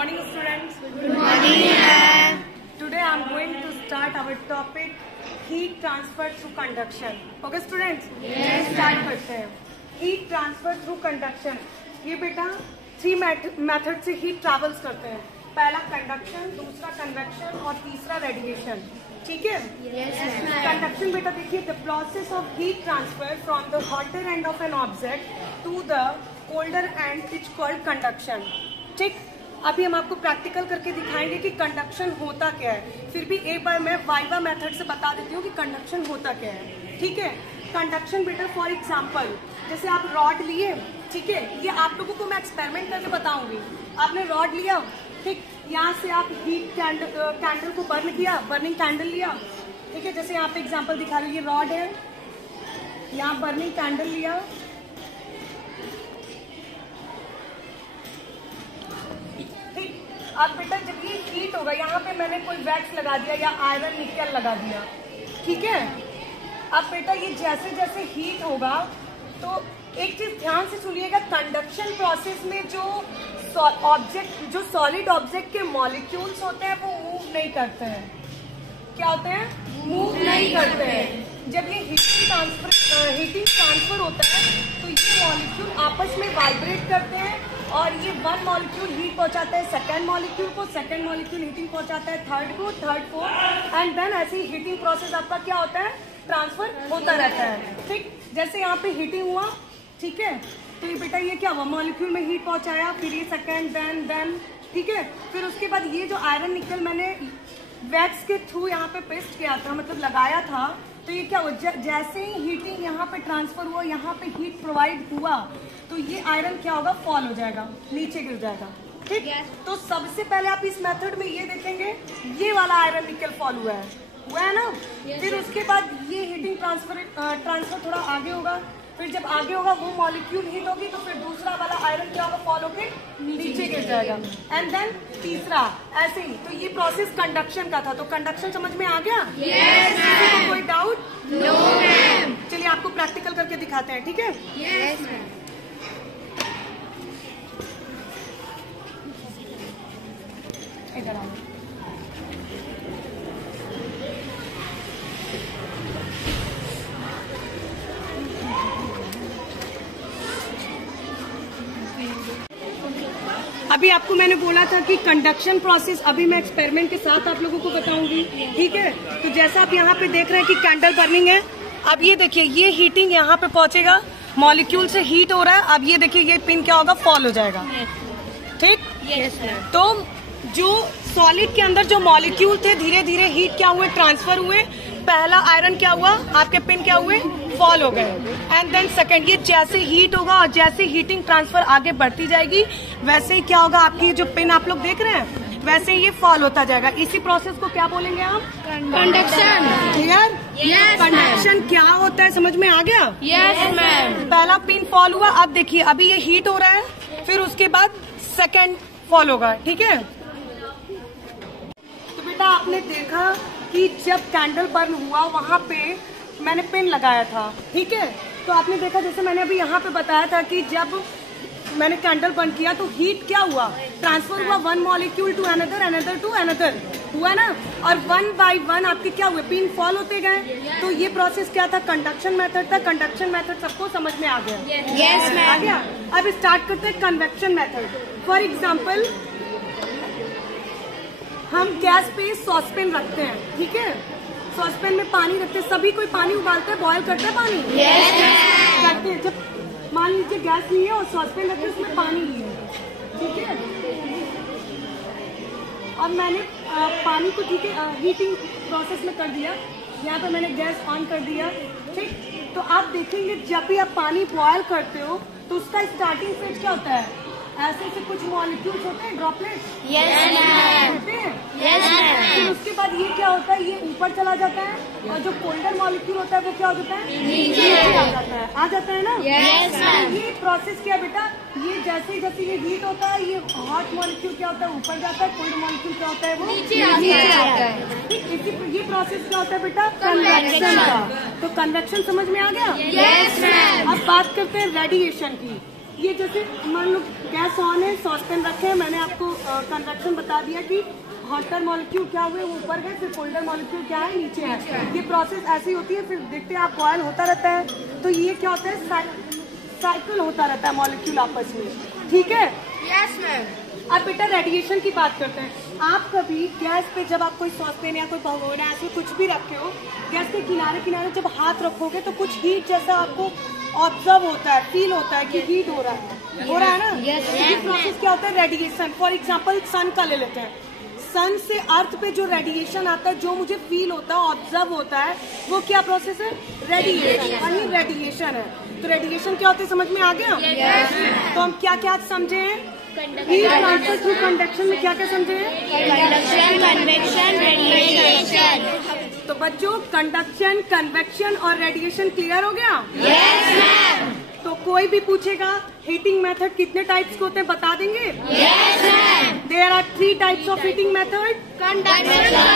morning, students. Good morning, ma'am. Today I am going to start our topic heat transfer through conduction. Okay, students? Yes. Start करते हैं. Heat transfer through conduction. ये बेटा 3 method से heat travels करते हैं. पहला conduction, दूसरा convection और तीसरा रेडिएशन. ठीक है? Yes, ma'am. कंडक्शन बेटा देखिए, the process of heat transfer from the hotter end of an object to the colder end it's called conduction. ठीक, अभी हम आपको प्रैक्टिकल करके दिखाएंगे कि कंडक्शन होता क्या है. फिर भी एक बार मैं वाइवा मेथड से बता देती हूँ कि कंडक्शन होता क्या है. ठीक है, कंडक्शन बेटा फॉर एग्जांपल जैसे आप रॉड लिए, ठीक है, ये आप लोगों को मैं एक्सपेरिमेंट करके बताऊंगी. आपने रॉड लिया, ठीक, यहाँ से आप हीट कैंडल को बर्न किया, बर्निंग कैंडल लिया. ठीक है, जैसे यहाँ पे एग्जांपल दिखा रही हूँ, ये रॉड है, यहाँ बर्निंग कैंडल लिया. अब बेटा जब ये हीट होगा, यहाँ पे मैंने कोई वैक्स लगा दिया या आयरन निकल लगा दिया. ठीक है, अब बेटा ये जैसे जैसे हीट होगा तो एक चीज ध्यान से सुनिएगा, कंडक्शन प्रोसेस में जो ऑब्जेक्ट, जो सॉलिड ऑब्जेक्ट के मॉलिक्यूल्स होते हैं वो मूव नहीं करते हैं. क्या होते हैं? मूव नहीं करते हैं. जब ये हीटिंग ट्रांसफर होता है तो ये मॉलिक्यूल आपस में वाइब्रेट करते हैं और ये वन मॉलिक्यूल हीट पहुंचाता है सेकंड मॉलिक्यूल को, सेकंड मॉलिक्यूल हीटिंग पहुंचाता है थर्ड को, थर्ड को, एंड देन ऐसे ही हीटिंग प्रोसेस आपका क्या होता है? ट्रांसफर होता रहता है. ठीक, जैसे यहाँ पे हीटिंग हुआ, ठीक है, तो ये बेटा ये क्या हुआ, मॉलिक्यूल में हीट पहुंचाया, फिर ये सेकंड, देन ठीक है, फिर उसके बाद ये जो आयरन निकल मैंने वैक्स के थ्रू यहाँ पे पेस्ट किया था, मतलब लगाया था, तो ये क्या हुआ, जैसे ही हीटिंग यहाँ पे ट्रांसफर हुआ, यहाँ पे हीट प्रोवाइड हुआ, तो ये आयरन क्या होगा, फॉल हो जाएगा, नीचे गिर जाएगा. ठीक, तो सबसे पहले आप इस मेथड में ये देखेंगे, ये वाला आयरन निकल फॉल हुआ है ना. फिर उसके बाद ये हीटिंग ट्रांसफर थोड़ा आगे होगा, फिर जब आगे होगा वो मॉलिक्यूल हीट होगी तो फिर दूसरा वाला आयरन क्या होगा, फॉल होके नीचे गिर जाएगा, एंड देन तीसरा, ऐसे ही. तो ये प्रोसेस कंडक्शन का था. तो कंडक्शन समझ में आ गया? Yes, ma'am. कोई डाउट? No, ma'am. चलिए आपको प्रैक्टिकल करके दिखाते हैं. ठीक है? Yes, ma'am. इधर आओ. अभी आपको मैंने बोला था कि कंडक्शन प्रोसेस अभी मैं एक्सपेरिमेंट के साथ आप लोगों को बताऊंगी. ठीक है, तो जैसा आप यहाँ पे देख रहे हैं कि कैंडल बर्निंग है. अब ये देखिए, ये हीटिंग यहाँ पे पहुंचेगा, मॉलिक्यूल से हीट हो रहा है. अब ये देखिए, ये पिन क्या होगा, फॉल हो जाएगा. ठीक, Yes, ma'am. तो जो सॉलिड के अंदर जो मॉलिक्यूल थे धीरे धीरे हीट क्या हुए, ट्रांसफर हुए. पहला आयरन क्या हुआ, आपके पिन क्या हुए, फॉल हो गए, एंड देन सेकंड. ये जैसे हीट होगा और जैसे हीटिंग ट्रांसफर आगे बढ़ती जाएगी वैसे ही क्या होगा, आपकी जो पिन आप लोग देख रहे हैं वैसे ही ये फॉल होता जाएगा. इसी प्रोसेस को क्या बोलेंगे आप? Conduction. क्लियर? Yes, कंडक्शन क्या होता है, समझ में आ गया? Yes, ma'am. पहला पिन फॉल हुआ, अब देखिए अभी ये हीट हो रहा है, फिर उसके बाद सेकंड फॉल होगा. ठीक है, तो बेटा आपने देखा कि जब कैंडल बर्न हुआ वहां पे मैंने पिन लगाया था. ठीक है, तो आपने देखा जैसे मैंने अभी यहाँ पे बताया था कि जब मैंने कैंडल बर्न किया तो हीट क्या हुआ, ट्रांसफर हुआ, one molecule to another, another to another हुआ ना, और वन बाय वन आपके क्या हुए, पिन फॉल होते गए. तो ये प्रोसेस क्या था, कंडक्शन मेथड था. कंडक्शन मेथड सबको समझ में आ गया? Yes, ma'am. आ गया. अब स्टार्ट करते हैं कन्वेक्शन मेथड. फॉर एग्जाम्पल हम गैस पे सॉसपेन रखते हैं. ठीक है, सॉसपेन में पानी रखते हैं, सभी कोई पानी उबालते हैं, बॉयल करते हैं पानी. Yes, ma'am. करते हैं. जब मान लीजिए गैस नहीं है और सॉसपेन रखते हैं, उसमें पानी नहीं है. ठीक है, और मैंने पानी को, ठीक है, हीटिंग प्रोसेस में कर दिया. यहाँ पे मैंने गैस ऑन कर दिया. ठीक, तो आप देखेंगे जब भी आप पानी बॉयल करते हो तो उसका स्टार्टिंग फेज क्या होता है, ऐसे से कुछ मॉलिक्यूल्स होते हैं, ड्रॉपलेट्स. Yes, ma'am. होते हैं. Yes, ma'am. फिर उसके बाद ये क्या होता है, ये ऊपर चला जाता है, और जो कोल्डर मॉलिक्यूल होता है वो क्या हो जाता है, नीचे आ जाता है ना. Yes, ma'am. ये प्रोसेस क्या बेटा, ये जैसे जैसे ये हीट होता है, ये हॉट मॉलिक्यूल क्या होता है, ऊपर जाता है, कोल्ड मॉलिक्यूल क्या होता है, वो नीचे आता है. ये प्रोसेस क्या होता है बेटा, कन्वेक्शन का. तो कन्वेक्शन समझ में आ गया? Yes, ma'am. अब बात करते हैं रेडिएशन की. ये जैसे मान लो गैस ऑन है, सॉसपेन रखे हैं, मैंने आपको कन्वेक्शन बता दिया कि हॉटर मॉलिक्यूल क्या हुए वो ऊपर गए, फिर कोल्डर मॉलिक्यूल क्या है नीचे है। ये प्रोसेस ऐसी होती है, फिर देखते हैं आप बॉयल होता रहता है। तो ये क्या होता है, साइकिल होता रहता है मॉलिक्यूल आपस में, ठीक है। Yes ma'am. अब बेटा रेडिएशन की बात करते हैं। आप कभी गैस पे जब आप कोई सॉसपेन या कोई भगोना ऐसे कुछ भी रखे हो, गैस के किनारे किनारे जब हाथ रखोगे तो कुछ हीट जैसा आपको ऑब्जर्व होता है, फील होता है कि हीट हो रहा है ना। ये प्रोसेस क्या होता है, रेडिएशन। फॉर एग्जाम्पल सन का ले लेते हैं। सन से अर्थ पे जो रेडिएशन आता है, जो मुझे फील होता है, ऑब्जर्व होता है, वो क्या प्रोसेस है, रेडिएशन। वही रेडिएशन है। तो रेडिएशन क्या होता है, समझ में आ गया? तो हम क्या क्या समझे हैं, हीट ट्रांसफर थ्रू कंडक्शन में क्या क्या समझे हैं, कंडक्शन, कन्वेक्शन, रेडिएशन। तो बच्चों कंडक्शन, कन्वेक्शन और रेडिएशन क्लियर हो गया? Yes ma'am. तो कोई भी पूछेगा हीटिंग मेथड कितने टाइप्स के होते हैं, बता देंगे? Yes ma'am. There are 3 types of heating method. Conduction,